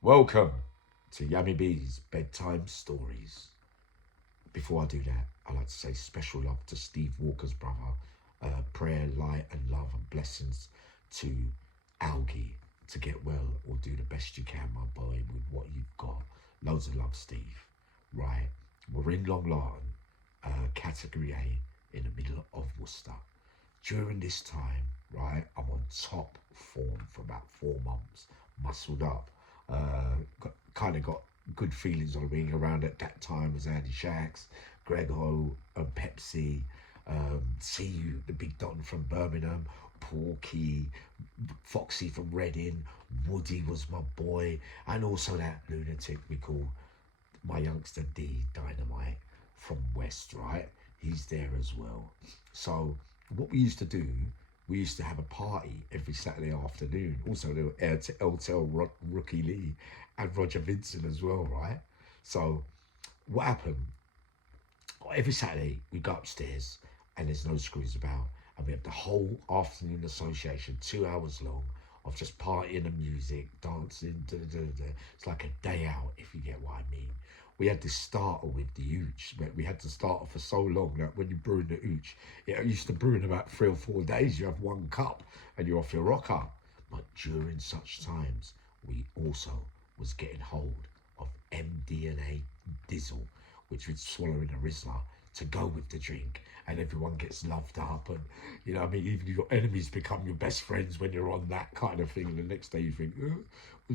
Welcome to Yummy Bee's Bedtime Stories. Before I do that, I'd like to say special love to Steve Walker's brother. Prayer, light, and love and blessings to Algie to get well or do the best you can, my boy, with what you've got. Loads of love, Steve. Right, we're in Long Lartin, Category A, in the middle of Worcester. During this time, right, I'm on top form for about 4 months, muscled up. Kind of got good feelings on being around at that time was Andy Shacks, Greg Ho, and Pepsi. See you, the big Don from Birmingham, Porky, Foxy from Reading, Woody was my boy, and also that lunatic we call my youngster D Dynamite from West, right? He's there as well. So what we used to do, we used to have a party every Saturday afternoon. Also, there were Rookie Lee and Roger Vincent as well, right? So what happened? Every Saturday we go upstairs and there's no screws about, and we have the whole afternoon association, 2 hours long, of just partying and music, dancing. It's like a day out, if you get what I mean. We had this starter with the ooch. We had the starter for so long that when you brew in the ooch, it used to brew in about 3 or 4 days. You have 1 cup and you're off your rocker. But during such times, we also was getting hold of MDNA Dizzle, which would swallow in a Rizzler to go with the drink, and everyone gets loved up, and you know what I mean, even your enemies become your best friends when you're on that kind of thing, and the next day you think,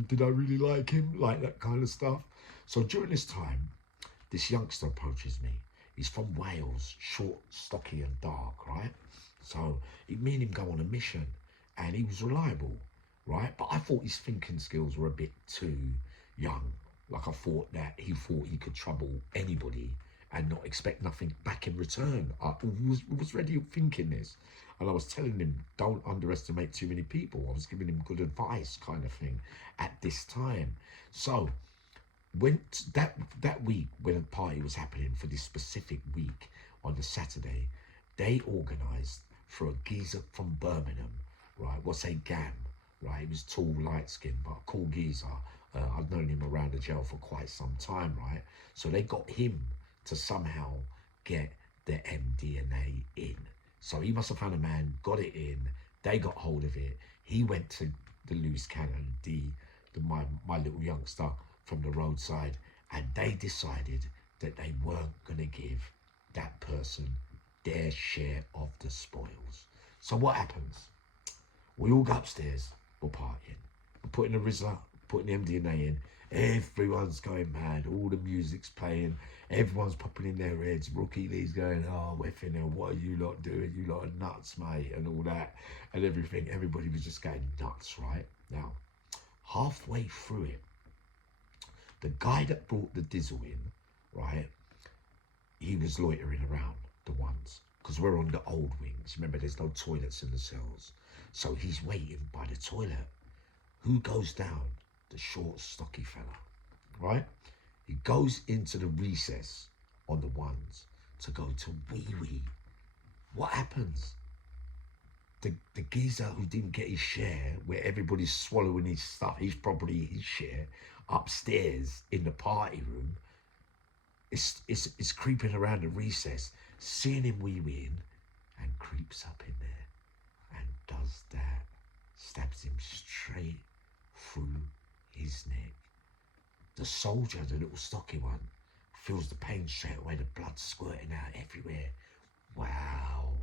did I really like him, like that kind of stuff. So during this time, this youngster approaches me. He's from Wales, short, stocky and dark, right? So me and him go on a mission, and he was reliable, right? But I thought his thinking skills were a bit too young. Like I thought that he thought he could trouble anybody and not expect nothing back in return. I was ready thinking this. And I was telling him, don't underestimate too many people. I was giving him good advice kind of thing at this time. So when that week when a party was happening for this specific week on the Saturday, they organised for a geezer from Birmingham, right? We'll say Gam, right? He was tall, light skinned, but a cool geezer. I've known him around the jail for quite some time, right? So they got him to somehow get the MDNA in. So he must have found a man, got it in. They got hold of it. He went to the loose cannon, my little youngster from the roadside, and they decided that they weren't going to give that person their share of the spoils. So what happens? We all go upstairs, we're partying, we're putting the Rizzler, putting the MDNA in, everyone's going mad, all the music's playing, everyone's popping in their heads, Rookie Lee's going, oh, whiffing hell, what are you lot doing, you lot are nuts, mate, and all that, and everything. Everybody was just going nuts, right? Now, halfway through it, the guy that brought the Dizzle in, right, he was loitering around the ones, because we're on the old wings. Remember, there's no toilets in the cells. So he's waiting by the toilet. Who goes down? The short, stocky fella, right? He goes into the recess on the ones to go to wee-wee. What happens? The geezer who didn't get his share, where everybody's swallowing his stuff, he's probably his share, upstairs in the party room, is creeping around the recess, seeing him wee-weeing, and creeps up in there and does that, stabs him straight through his neck. The soldier, the little stocky one, feels the pain straight away, the blood squirting out everywhere. Wow.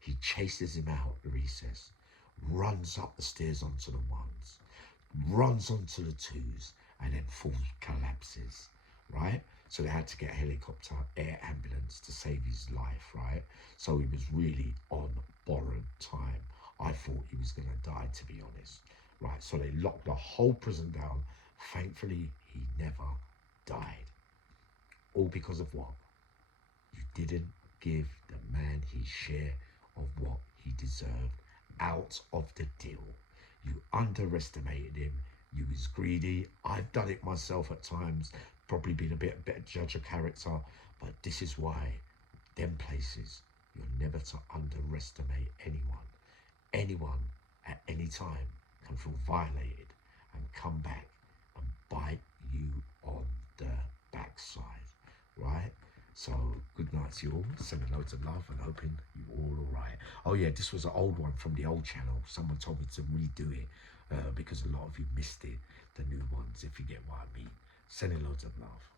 He chases him out the recess, runs up the stairs onto the ones, runs onto the twos, and then falls, collapses, right? So they had to get a helicopter, air ambulance to save his life, right? So he was really on borrowed time. I thought he was going to die, to be honest, right? So they locked the whole prison down. Thankfully, he never died. All because of what? You didn't give the man his share of what he deserved out of the deal. You underestimated him. You was greedy. I've done it myself at times, probably been a bit better judge of character, but this is why them places, you're never to underestimate anyone. Anyone at any time can feel violated and come back and bite So good night to you all. Sending loads of love and hoping you all right. Oh yeah, this was an old one from the old channel. Someone told me to redo it because a lot of you missed it. The new ones, if you get what I mean. Sending loads of love.